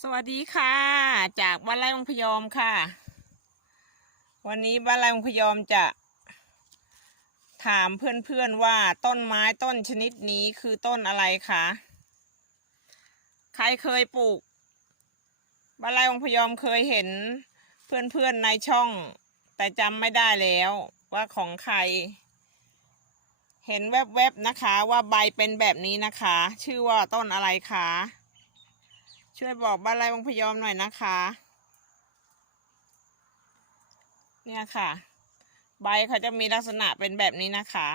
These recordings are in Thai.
สวัสดีค่ะ จากบ้านไร่องพยอมค่ะ วันนี้บ้านไร่องพยอมจะถามเพื่อนๆว่าต้นไม้ต้นชนิดนี้คือต้นอะไรคะใครเคยปลูกบ้านไร่องพยอมเคยเห็นเพื่อนๆในช่อง แต่จำไม่ได้แล้วว่าของใคร เห็นแวบๆนะคะว่าใบเป็นแบบนี้นะคะ ชื่อว่าต้นอะไรคะ ช่วยบอกบ้านไร่วังพยอมหน่อยนะคะ เนี่ยค่ะ ใบเขาจะมีลักษณะเป็นแบบนี้นะคะ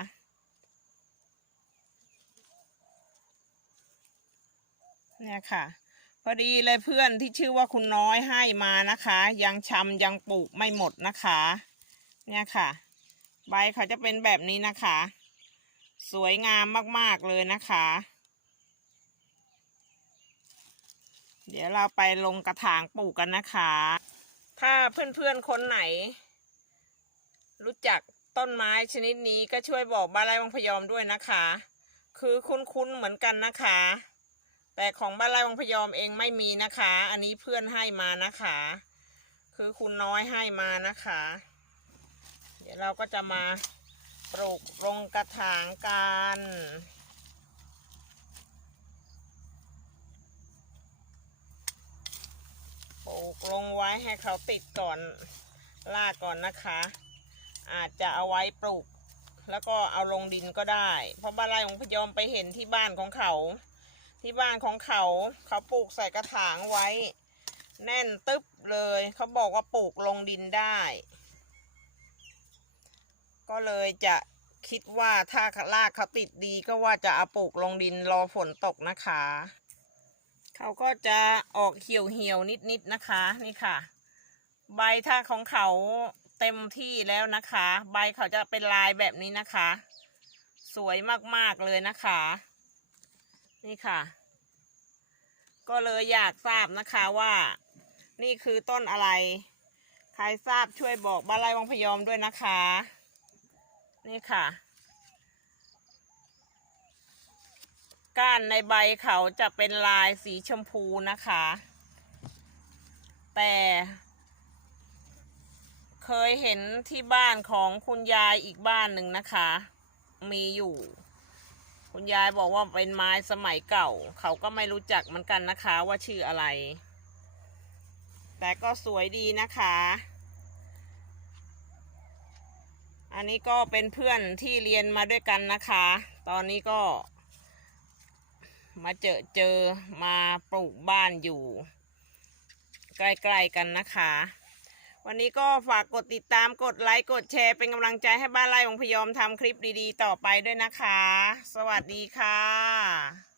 เนี่ยค่ะ พอดีเลยเพื่อนที่ชื่อว่าคุณน้อยให้มานะคะ ยังชำยังปลูกไม่หมดนะคะ เนี่ยค่ะ ใบเขาจะเป็นแบบนี้นะคะ สวยงามมากๆเลยนะคะ เดี๋ยวเราไปลงกระถางปลูกกันนะคะ ถ้าเพื่อนๆคนไหน รู้จักต้นไม้ชนิดนี้ก็ช่วยบอกบ้านไร่วังพยอมด้วยนะคะ คือคุ้นๆเหมือนกันนะคะ แต่ของบ้านไร่วังพยอมเองไม่มีนะคะ อันนี้เพื่อนให้มานะคะ คือคุณน้อยให้มานะคะ เดี๋ยวเราก็จะมาปลูกลงกระถางกัน ลูกลงไว้ให้เขาติดก่อนลากก่อนนะคะ อาจจะเอาไว้ปลูก แล้วก็เอาลงดินก็ได้ เพราะบ้านไร่ของพยอมไปเห็นที่บ้านของเขา ที่บ้านของเขาเขาปลูกใส่กระถางไว้ แน่นตึ๊บเลยเขาบอกว่าปลูกลงดินได้ ก็เลยจะคิดว่าถ้ารากเขาติดดีก็ว่าจะเอาปลูกลงดินรอฝนตกนะคะ เขาก็จะออกเหี่ยวเหี่ยวนิดนิดๆนะคะนี่ค่ะ ใบถ้าของเขาเต็มที่แล้วนะคะ ใบเขาจะเป็นลายแบบนี้นะคะ สวยมากๆเลยนะคะ นี่ค่ะ ก็เลยอยากทราบนะคะว่า นี่คือต้นอะไร ใครทราบช่วยบอกบ้านไร่วังพยอมด้วยนะคะ นี่ค่ะ ก้านในใบเขาจะเป็นลายสีชมพูนะคะ แต่เคยเห็นที่บ้านของคุณยายอีกบ้านหนึ่งนะคะ มีอยู่ คุณยายบอกว่าเป็นไม้สมัยเก่า เขาก็ไม่รู้จักเหมือนกันนะคะว่าชื่ออะไร แต่ก็สวยดีนะคะ อันนี้ก็เป็นเพื่อนที่เรียนมาด้วยกันนะคะ ตอนนี้ก็ มาเจอเจอมาปลูกบ้านอยู่ ใกล้ๆกันนะคะ วันนี้ก็ฝากกดติดตามกดไลค์กดแชร์เป็นกำลังใจให้บ้านไร่องพยอมทำคลิปดีๆ ต่อไปด้วยนะคะ สวัสดีค่ะ